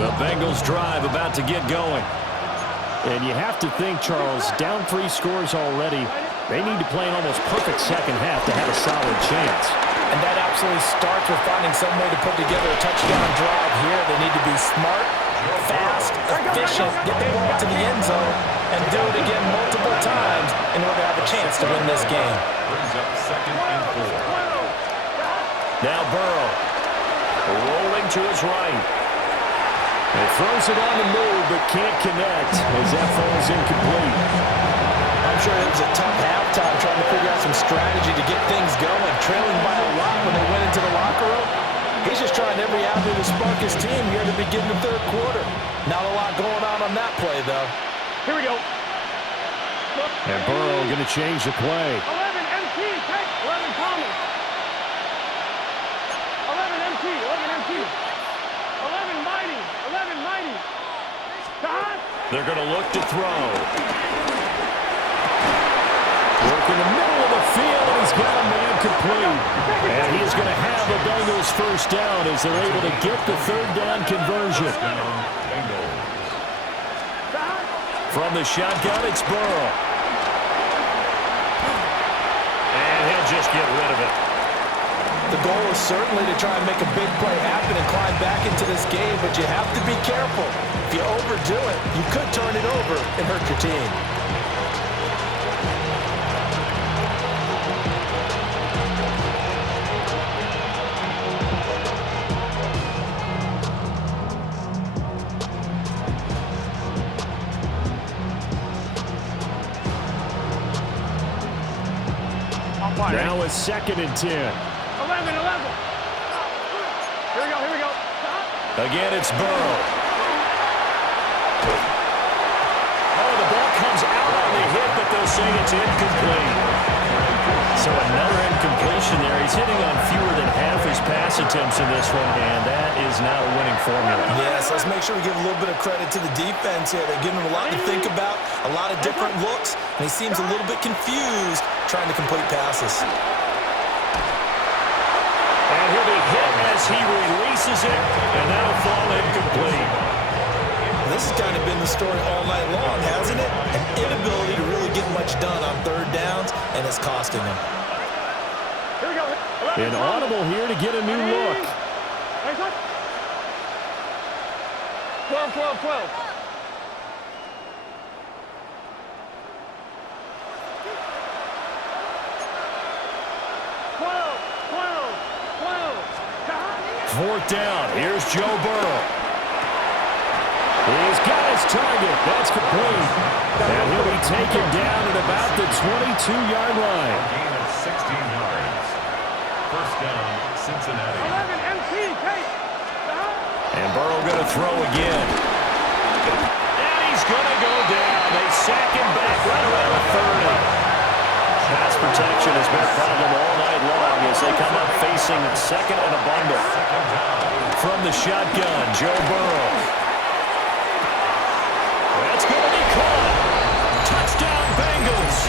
The Bengals drive about to get going. And you have to think, Charles, down 3 scores already. They need to play an almost perfect second half to have a solid chance. And that absolutely starts with finding some way to put together a touchdown drive here. They need to be smart, fast, efficient, get the ball to the end zone, and do it again multiple times in order to have a chance to win this game. Brings up 2nd and 4. Now Burrow, rolling to his right. He throws it on the move, but can't connect as that falls incomplete. I'm sure it was a tough halftime trying to figure out some strategy to get things going, trailing by a lot when they went into the locker room. He's just trying every avenue to spark his team here to begin the 3rd quarter. Not a lot going on that play, though. Here we go. And Burrow going to change the play. 11 MT, take 11 Thomas. 11 MT, 11 MT. 11 Mighty, 11 Mighty. They're going to look to throw. Work in the middle of the field, and he's got a man complete. And he's going to have the Bengals first down as they're able to get the 3rd down conversion. From the shotgun, it's Burrow. And he'll just get rid of it. The goal is certainly to try and make a big play happen and climb back into this game, but you have to be careful. If you overdo it, you could turn it over and hurt your team. Now it's 2nd and 10. 11, 11. Here we go. Again, it's Burrow. Oh, the ball comes out on the hit, but they'll say it's incomplete. So another incompletion there. He's hitting on fewer than half his pass attempts in this one, and that is not a winning formula. Yes, let's make sure we give a little bit of credit to the defense here. They're giving him a lot to think about, a lot of different looks, and he seems a little bit confused trying to complete passes. And he'll be hit as he releases it, and that'll fall incomplete. This has kind of been the story all night long, hasn't it? An inability to really get much done on 3rd downs, and it's costing them. Here we go. 11, An audible here to get a new look. 12, 12, 12. Fourth down. Here's Joe Burrow. He's got his target. That's complete. And he'll be taken down at about the 22-yard line. Gain of 16 yards. First down, Cincinnati. 11 MT, take. And Burrow going to throw again. And he's going to go down. They sack him back right around the 30. Pass protection has been a problem all night long as they come up facing 2nd and a bundle. From the shotgun, Joe Burrow. That's going to be caught. Touchdown, Bengals.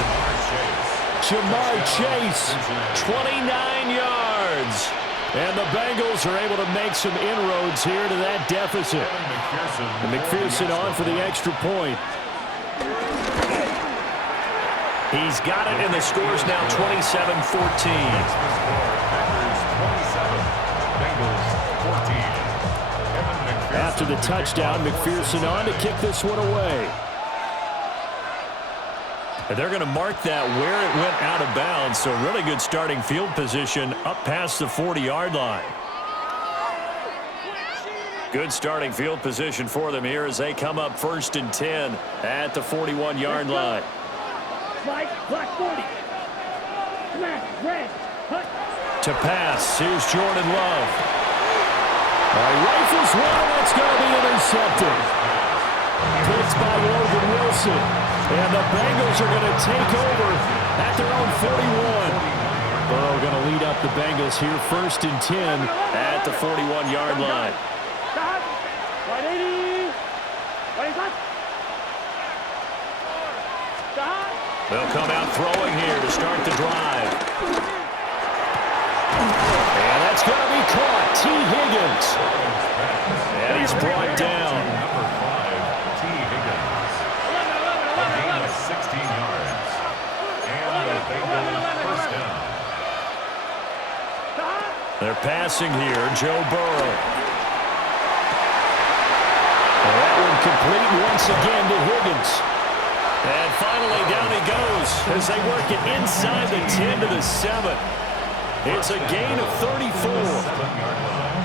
Jamar Chase, 29 yards. And the Bengals are able to make some inroads here to that deficit. And McPherson on for the extra point. He's got it, and the score's now 27-14. After the touchdown, McPherson on to kick this one away. And they're going to mark that where it went out of bounds, so really good starting field position up past the 40-yard line. Good starting field position for them here as they come up 1st and 10 at the 41-yard line. Black 40. Smash, red, hut. To pass, here's Jordan Love. Rifles one, that's going to be intercepted. Picked by Logan Wilson. And the Bengals are going to take over at their own 41. Burrow going to lead up the Bengals here 1st and 10 at the 41-yard line. Right 80. Right hut. They'll come out throwing here to start the drive. And that's going to be caught. T. Higgins. And He's brought down. Number 5, T. Higgins. A gain of 16 yards. And the Bengals first down. They're passing here. Joe Burrow. And that one complete once again to Higgins. And finally down he goes as they work it inside the 10 to the 7. It's a gain of 34.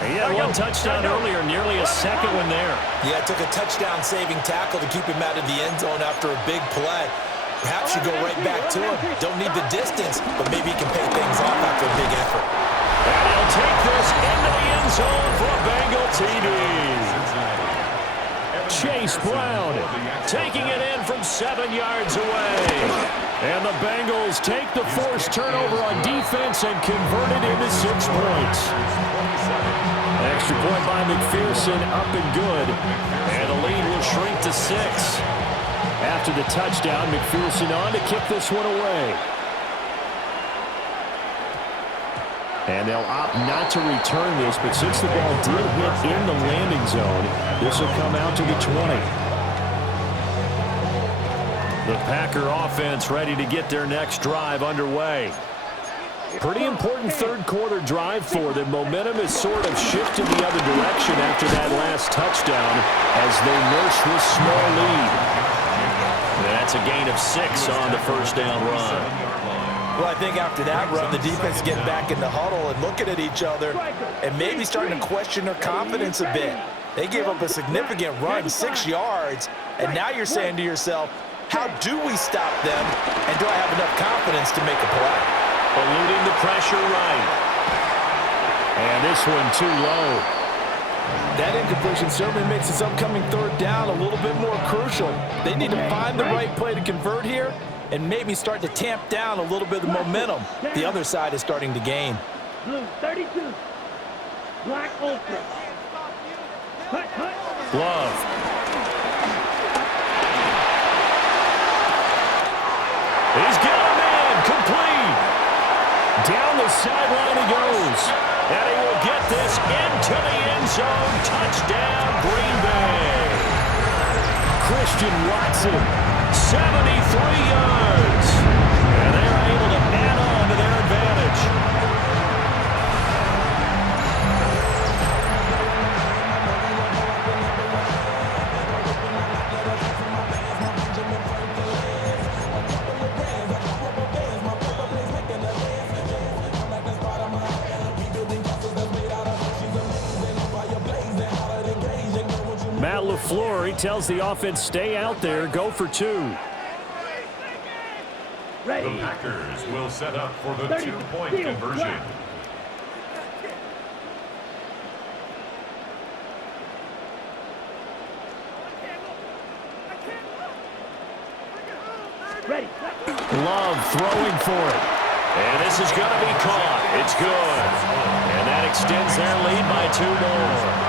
He had one touchdown earlier, nearly a second one there. Yeah, it took a touchdown-saving tackle to keep him out of the end zone after a big play. Perhaps you go right back to him. Don't need the distance, but maybe he can pay things off after a big effort. And he'll take this into the end zone for a Bengal TD. Chase Brown taking it in from 7 yards away. And the Bengals take the forced turnover on defense and convert it into 6 points. Extra point by McPherson, up and good. And the lead will shrink to 6. After the touchdown, McPherson on to kick this one away. And they'll opt not to return this, but since the ball did hit in the landing zone, this will come out to the 20. The Packer offense ready to get their next drive underway. Pretty important third quarter drive for them. Momentum is sort of shifted the other direction after that last touchdown as they nurse this small lead. That's a gain of 6 on the first down run. Well, I think after that run, the defense getting back in the huddle and looking at each other and maybe starting to question their confidence a bit. They gave up a significant run, 6 yards, and now you're saying to yourself, how do we stop them, and do I have enough confidence to make a play? Eluding the pressure right. And this one too low. That incompletion certainly makes this upcoming third down a little bit more crucial. They need to find the right play to convert here and maybe start to tamp down a little bit of momentum the other side is starting to gain. Blue 32. Black Ultra. Love. He's got a man complete. Down the sideline he goes. And he will get this into the end zone. Touchdown, Green Bay. Christian Watson, 73 yards. And they're able to add on to their advantage. Matt LaFleur, he tells the offense, stay out there, go for 2. The Packers will set up for the 2-point conversion. Ready. Love throwing for it. And this is going to be caught. It's good. And that extends their lead by 2 more.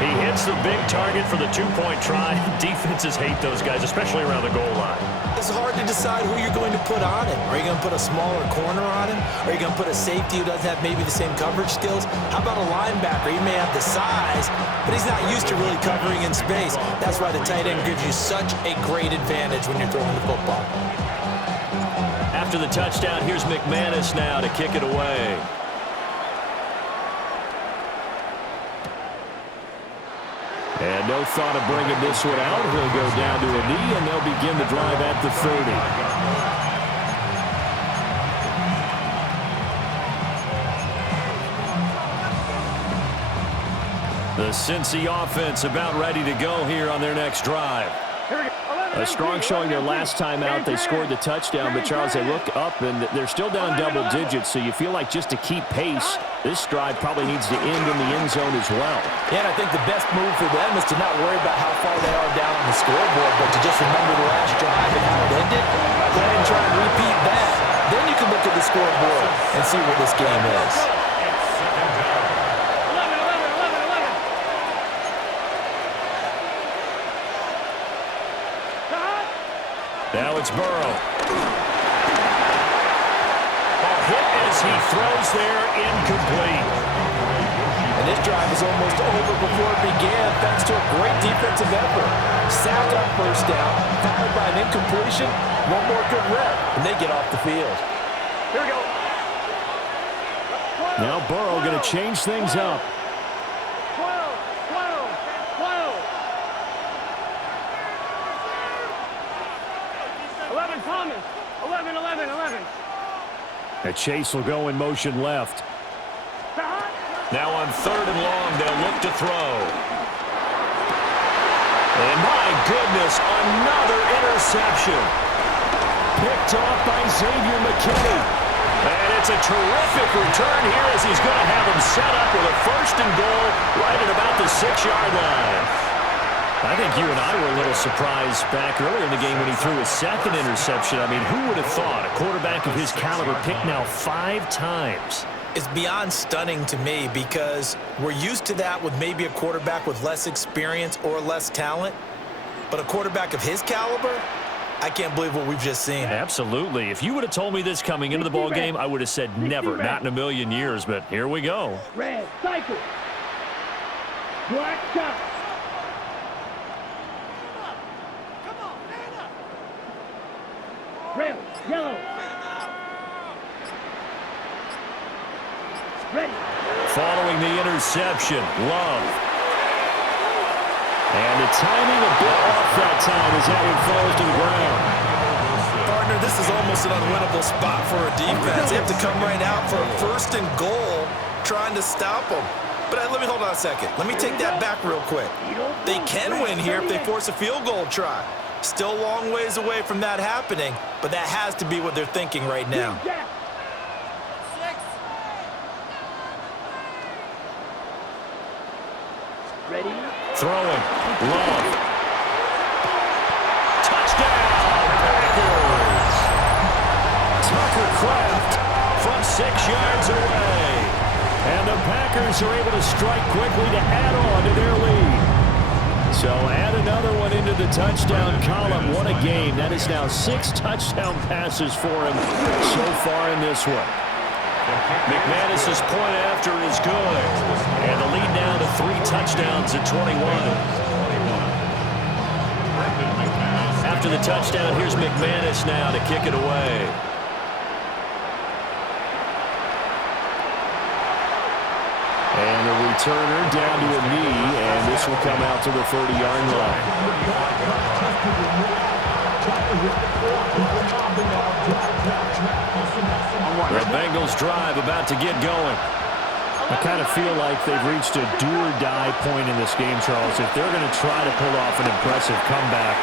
He hits the big target for the 2-point try. Defenses hate those guys, especially around the goal line. It's hard to decide who you're going to put on him. Are you going to put a smaller corner on him? Are you going to put a safety who doesn't have maybe the same coverage skills? How about a linebacker? He may have the size, but he's not used to really covering in space. That's why the tight end gives you such a great advantage when you're throwing the football. After the touchdown, here's McManus now to kick it away. And no thought of bringing this one out. He'll go down to a knee, and they'll begin the drive at the 30. The Cincy offense about ready to go here on their next drive. A strong showing their last time out. They scored the touchdown, but Charles, they look up, and they're still down double digits, so you feel like just to keep pace, this drive probably needs to end in the end zone as well. Yeah, and I think the best move for them is to not worry about how far they are down on the scoreboard, but to just remember the last drive and how it ended. Go ahead and try and repeat that. Then you can look at the scoreboard and see where this game is. Now it's Burrow. A hit as he throws there, incomplete. And this drive is almost over before it thanks to a great defensive effort. Sack on first down, followed by an incompletion, one more good rep, and they get off the field. Here we go. Now Burrow going to change things up. 12, 12, 12. 11, Thomas. 11, 11, 11. And Chase will go in motion left. Now on 3rd and long, they'll look to throw. And my goodness, another interception. Picked off by Xavier McKinney. And it's a terrific return here as he's going to have him set up with a 1st and goal right at about the 6-yard line. I think you and I were a little surprised back earlier in the game when he threw his 2nd interception. I mean, who would have thought a quarterback of his caliber picked now 5 times? It's beyond stunning to me because we're used to that with maybe a quarterback with less experience or less talent. But a quarterback of his caliber, I can't believe what we've just seen. Absolutely. If you would have told me this coming into the ball game, I would have said never, not in a million years. But here we go. Red, cycle. Black, shot. Red, yellow. Ready. Following the interception, Love. And the timing a bit off that time as that one falls to the ground. Partner, this is almost an unwinnable spot for a defense. They have to come right out for a 1st and goal trying to stop them. But let me hold on a second. Let me take that back real quick. They can win here if they force a field goal try. Still a long ways away from that happening, but that has to be what they're thinking right now. Ready. Throwing. Love. Touchdown, Packers. Tucker Kraft from 6 yards away. And the Packers are able to strike quickly to add on to their lead. So add another one into the touchdown column. What a game. That is now 6 touchdown passes for him so far in this one. McManus's point after is good. And the lead now to 3 touchdowns at 21. After the touchdown, here's McManus now to kick it away. And the returner down to a knee, and this will come out to the 30-yard line. The Bengals drive about to get going. I kind of feel like they've reached a do-or-die point in this game, Charles. If they're going to try to pull off an impressive comeback,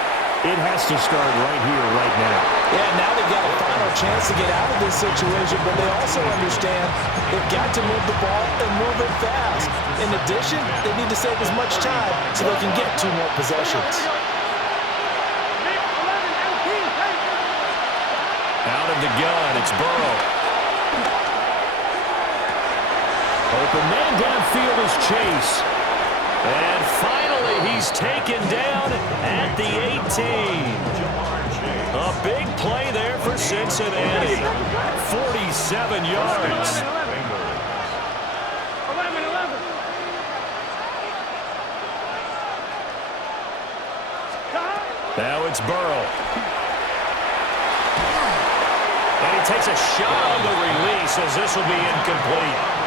it has to start right here, right now. Yeah, now they've got a final chance to get out of this situation, but they also understand they've got to move the ball and move it fast. In addition, they need to save as much time so they can get 2 more possessions. Out of the gun, it's Burrow. Open man downfield is Chase. And finally, he's taken down at the 18. A big play there for Cincinnati. 47 yards. 11, 11. Now it's Burrow. And he takes a shot on the release as this will be incomplete.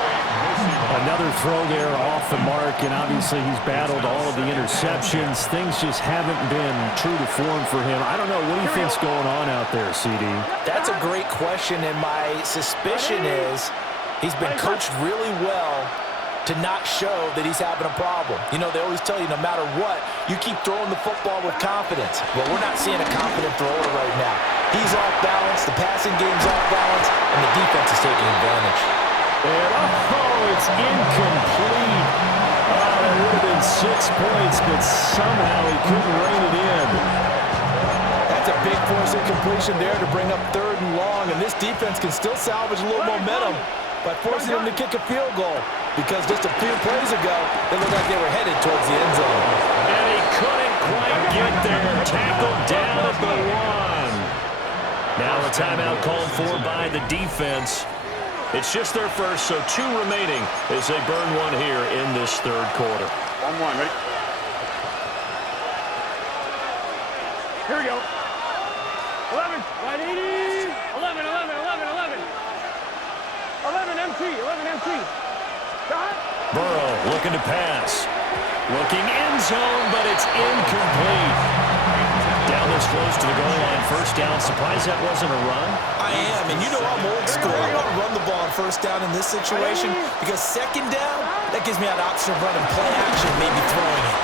Another throw there off the mark, and obviously he's battled all of the interceptions. Things just haven't been true to form for him. I don't know. What do you think's going on out there, CD? That's a great question, and my suspicion is he's been coached really well to not show that he's having a problem. You know, they always tell you no matter what, you keep throwing the football with confidence. Well, we're not seeing a confident thrower right now. He's off balance, the passing game's off balance, and the defense is taking advantage. And, it's incomplete. That would have been 6 points, but somehow he couldn't rein it in. That's a big force incompletion there to bring up 3rd and long, and this defense can still salvage a little momentum by forcing them to kick a field goal, because just a few plays ago, they looked like they were headed towards the end zone. And he couldn't quite get there. Tackled down at the 1. Now a timeout called for by the defense. It's just their first, so 2 remaining as they burn one here in this 3rd quarter. 1-1, ready? Here we go. 11. Right 80. 11, 11, 11, 11. 11 MT, 11 MT. Shot. Burrow looking to pass. Looking end zone, but it's incomplete. Down this close to the goal line, first down. Surprised that wasn't a run? I am, and you know I'm old school. I want to run the ball on first down in this situation because second down, that gives me an option of running play action, maybe throwing it.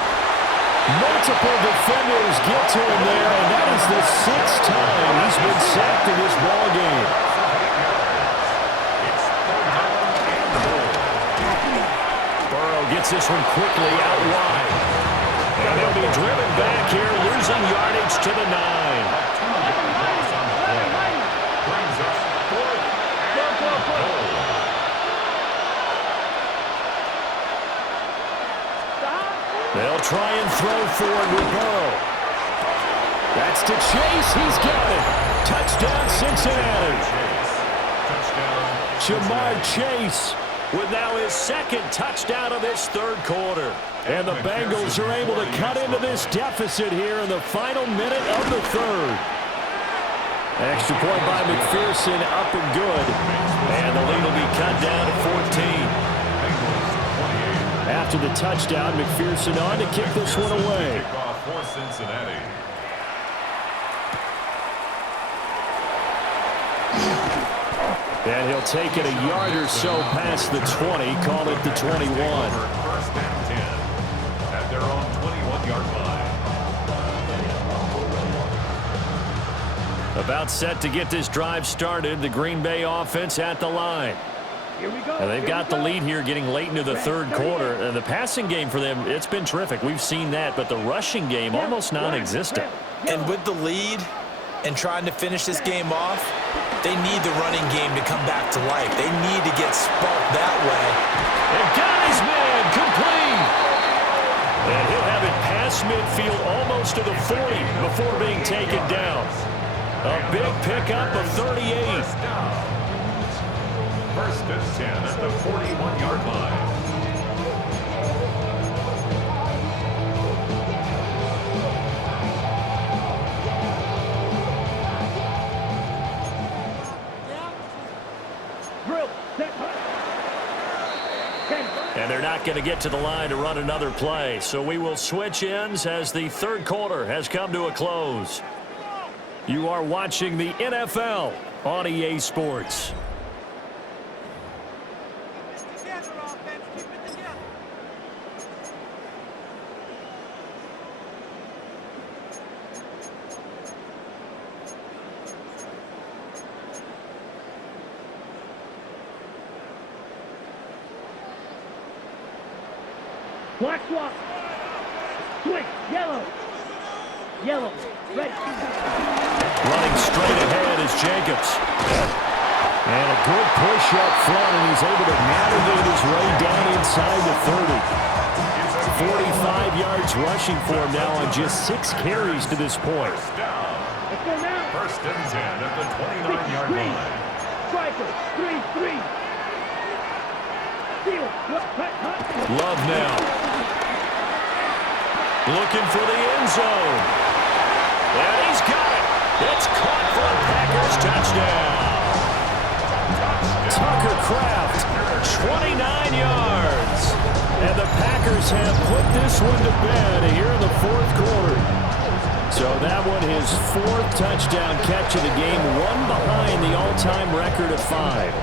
Multiple defenders get to him there, and that is the 6th time he's been sacked in this ball game. Burrow gets this one quickly out wide. And he'll be driven back here, losing yardage to the 9. They'll try and throw forward with Burrow. That's to Chase. He's got it. Touchdown, Cincinnati. Jamar Chase with now his 2nd touchdown of this 3rd quarter. And the Bengals are able to cut into this deficit here in the final minute of the 3rd. Extra point by McPherson, up and good. And the lead will be cut down to 14. After the touchdown, McPherson on to kick this one away. Kickoff for Cincinnati. And he'll take it a yard or so past the 20, call it the 21. First and 10 at their own 21-yard line. About set to get this drive started, the Green Bay offense at the line. Here we go. And they've got the lead here getting late into the 3rd quarter. And the passing game for them, it's been terrific. We've seen that, but the rushing game almost non-existent. And with the lead and trying to finish this game off, they need the running game to come back to life. They need to get sparked that way. And got his man complete. And he'll have it past midfield almost to the 40 before being taken down. A big pickup of 38. First and 10 at the 41-yard line. And they're not going to get to the line to run another play. So we will switch ends as the 3rd quarter has come to a close. You are watching the NFL on EA Sports. Black swap. Switch. Yellow. Yellow. Red. Running straight ahead is Jacobs. And a good push up front, and he's able to navigate his way down inside the 30. 45 yards rushing for him now on just 6 carries to this point. Let's go now. First and 10 at the 29-yard line. Striker. 3-3. Steal. Love now. Looking for the end zone. And he's got it. It's caught for a Packers touchdown. Tucker Kraft, 29 yards. And the Packers have put this one to bed here in the 4th quarter. So that one his 4th touchdown catch of the game, one behind the all-time record of 5.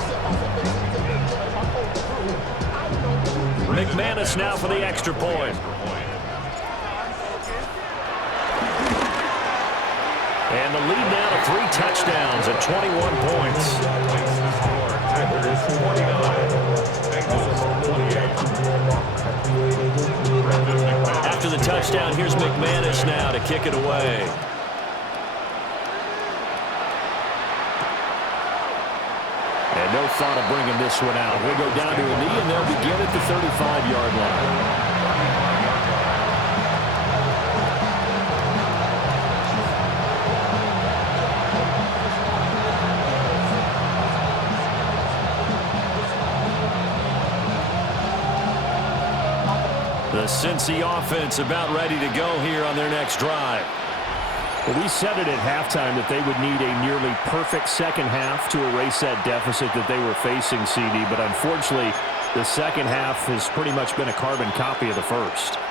McManus now for the extra point. And the lead now to 3 touchdowns at 21 points. After the touchdown, here's McManus now to kick it away. And no thought of bringing this one out. We'll go down to a knee, and they'll begin at the 35-yard line. The Cincy offense about ready to go here on their next drive. Well, we said it at halftime that they would need a nearly perfect second half to erase that deficit that they were facing, CD. But unfortunately, the second half has pretty much been a carbon copy of the first.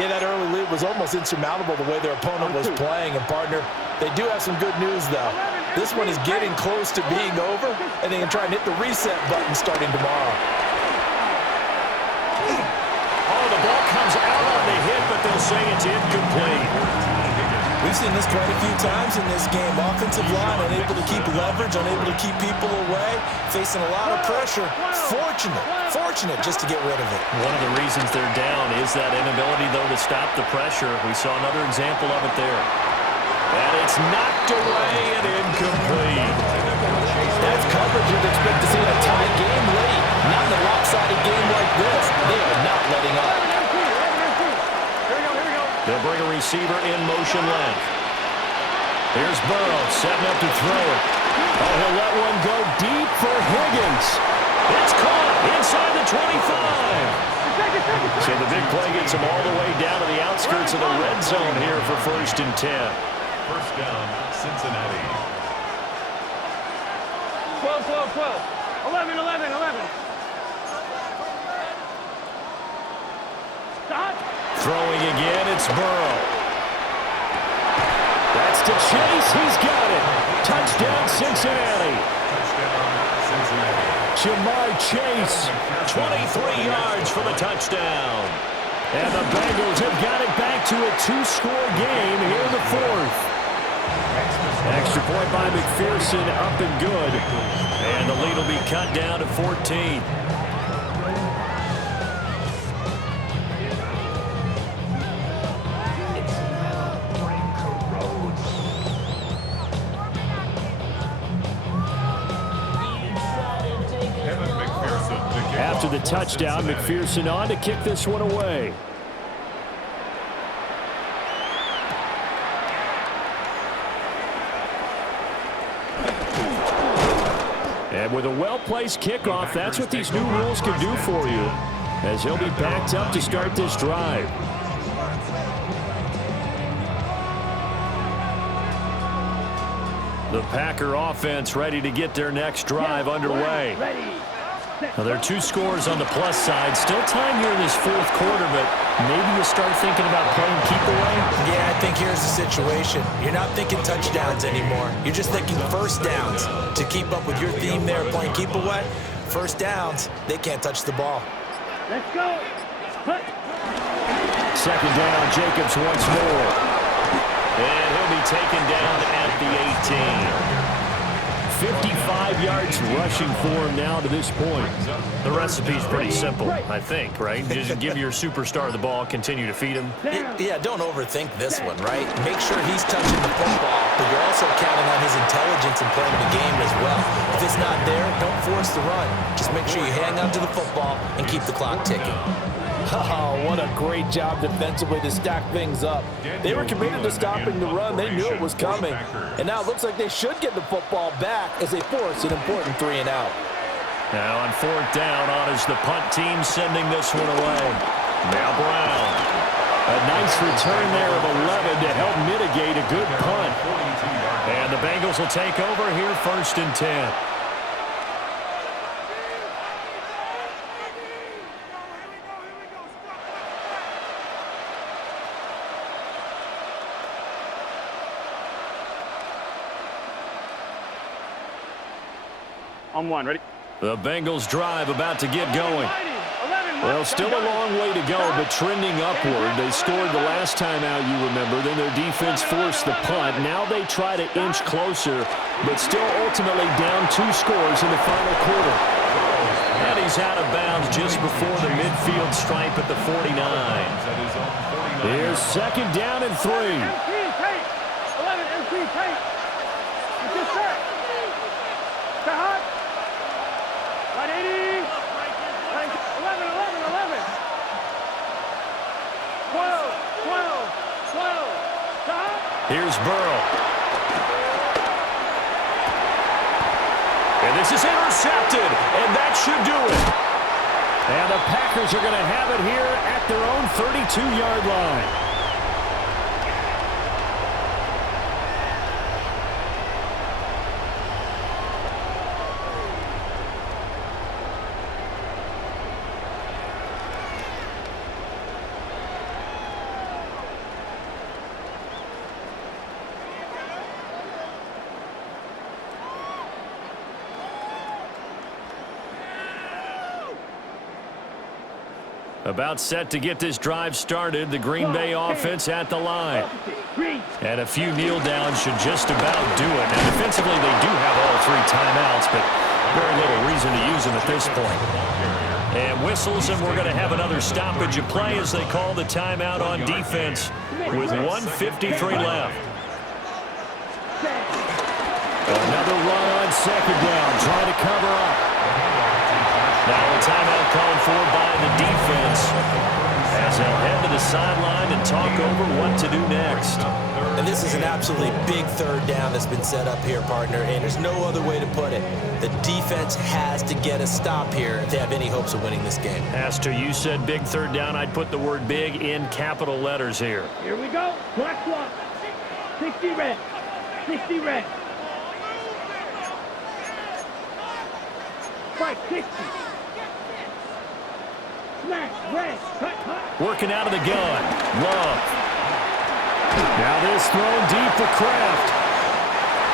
Yeah, that early lead was almost insurmountable the way their opponent was playing. And, partner, they do have some good news, though. This one is getting close to being over, and they can try and hit the reset button starting tomorrow. Oh, the ball comes out on the hit, but they'll say it's incomplete. We've seen this quite a few times in this game. Offensive line unable to keep leverage, unable to keep people away, facing a lot of pressure. Fortunate just to get rid of it. One of the reasons they're down is that inability, though, to stop the pressure. We saw another example of it there. And it's knocked away and incomplete. That's coverage you'd expect to see in a tie game late. Not in a lopsided game like this. They are not letting up. They'll bring a receiver in motion length. Here's Burrow setting up to throw it. Oh, he'll let one go deep for Higgins. It's caught inside the 25. So the big play gets him all the way down to the outskirts of the red zone here for 1st and 10. First down, Cincinnati. 12, 11. Stop. Throwing again, it's Burrow. That's to Chase. He's got it. Touchdown, Cincinnati. Touchdown, Cincinnati. Jamar Chase, 23 yards for the touchdown. And the Bengals have got it back to a 2-score game here in the 4th. Extra point by McPherson, up and good. And the lead will be cut down to 14. After the touchdown, McPherson on to kick this one away. And with a well-placed kickoff, that's what these new rules can do for you, as he'll be backed up to start this drive. The Packer offense ready to get their next drive underway. Now, there are 2 scores on the plus side. Still time here in this 4th quarter, but maybe you start thinking about playing keep away? Yeah, I think here's the situation. You're not thinking touchdowns anymore. You're just thinking first downs. To keep up with your theme there, playing keep away, first downs, they can't touch the ball. Let's go. Second down, Jacobs once more. And he'll be taken down at the 18. 55 yards rushing for him now to this point. The recipe's pretty simple, I think, right? Just give your superstar the ball, continue to feed him. Yeah, don't overthink this one, right? Make sure he's touching the football, but you're also counting on his intelligence in playing the game as well. If it's not there, don't force the run. Just make sure you hang on to the football and keep the clock ticking. Oh, what a great job defensively to stack things up. They were committed to stopping the run. They knew it was coming. And now it looks like they should get the football back as they force an important 3-and-out. Now on 4th down, on is the punt team sending this one away. Now Brown. A nice return there of 11 to help mitigate a good punt. And the Bengals will take over here 1st and 10. On 1, ready? The Bengals drive about to get going. Well, still a long way to go, but trending upward. They scored the last time out, you remember. Then their defense forced the punt. Now they try to inch closer, but still ultimately down 2 scores in the final quarter. And he's out of bounds just before the midfield stripe at the 49. Here's 2nd down and 3. 11, MC, tight. It's just set. Stay hot. 180. 11. 12. Stop. Here's Burrow. And this is intercepted, and that should do it. And the Packers are going to have it here at their own 32-yard line. About set to get this drive started. The Green Bay offense at the line. And a few kneel downs should just about do it. Now, defensively, they do have all 3 timeouts, but very little reason to use them at this point. And whistles, and we're going to have another stoppage of play as they call the timeout on defense with 1:53 left. Another run on second down, trying to cover up. Now a timeout called for by the defense as they'll head to the sideline and talk over what to do next. And this is an absolutely big third down that's been set up here, partner, and there's no other way to put it. The defense has to get a stop here if they have any hopes of winning this game. As to you said big third down, I'd put the word big in capital letters here. Here we go. Black clock. 60 red. 60 red. Fight 60. Smash red. Cut. Working out of the gun. Love. Now this thrown deep for Kraft.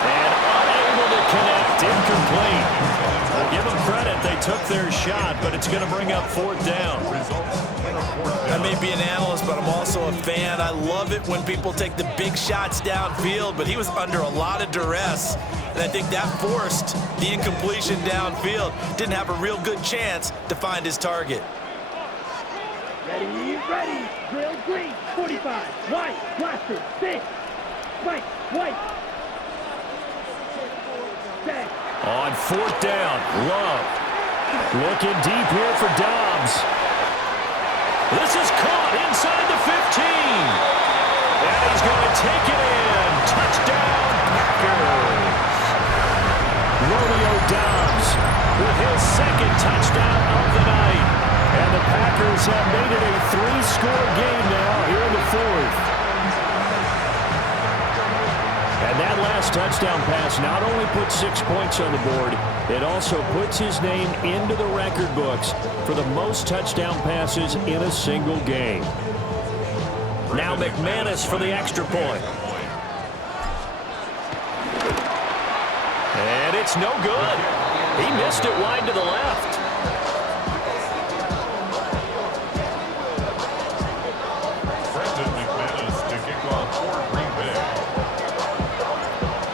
And unable to connect. Incomplete. I'll give them credit. They took their shot, but it's going to bring up 4th down. I may be an analyst, but I'm also a fan. I love it when people take the big shots downfield, but he was under a lot of duress. And I think that forced the incompletion downfield. Didn't have a real good chance to find his target. Ready. Drill green. 45. White. Blaster. 6. White. Set. On 4th down, Love. Looking deep here for Dobbs. This is caught inside the 15. And he's going to take it in. Touchdown, Packers. Romeo Dobbs with his 2nd touchdown of the night. And the Packers have made it a 3-score game now here in the 4th. And that last touchdown pass not only puts 6 points on the board, it also puts his name into the record books for the most touchdown passes in a single game. Now McManus for the extra point. And it's no good. He missed it wide to the left.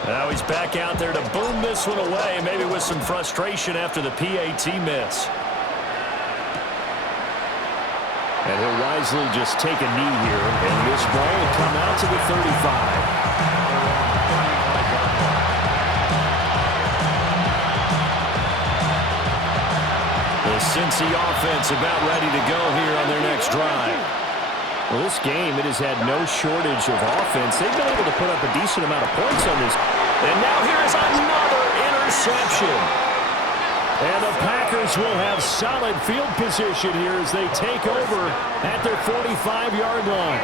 Now he's back out there to boom this one away, maybe with some frustration after the PAT miss. And he'll wisely just take a knee here, and this ball will come out to the 35. The Cincy offense about ready to go here on their next drive. Well, this game, it has had no shortage of offense. They've been able to put up a decent amount of points on this. And now here is another interception. And the Packers will have solid field position here as they take over at their 45-yard line.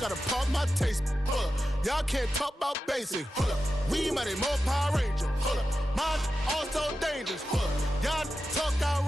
Gotta pump my taste. Y'all can't talk about basic. We mighty more Power Ranger. Mine also dangerous. Y'all talk out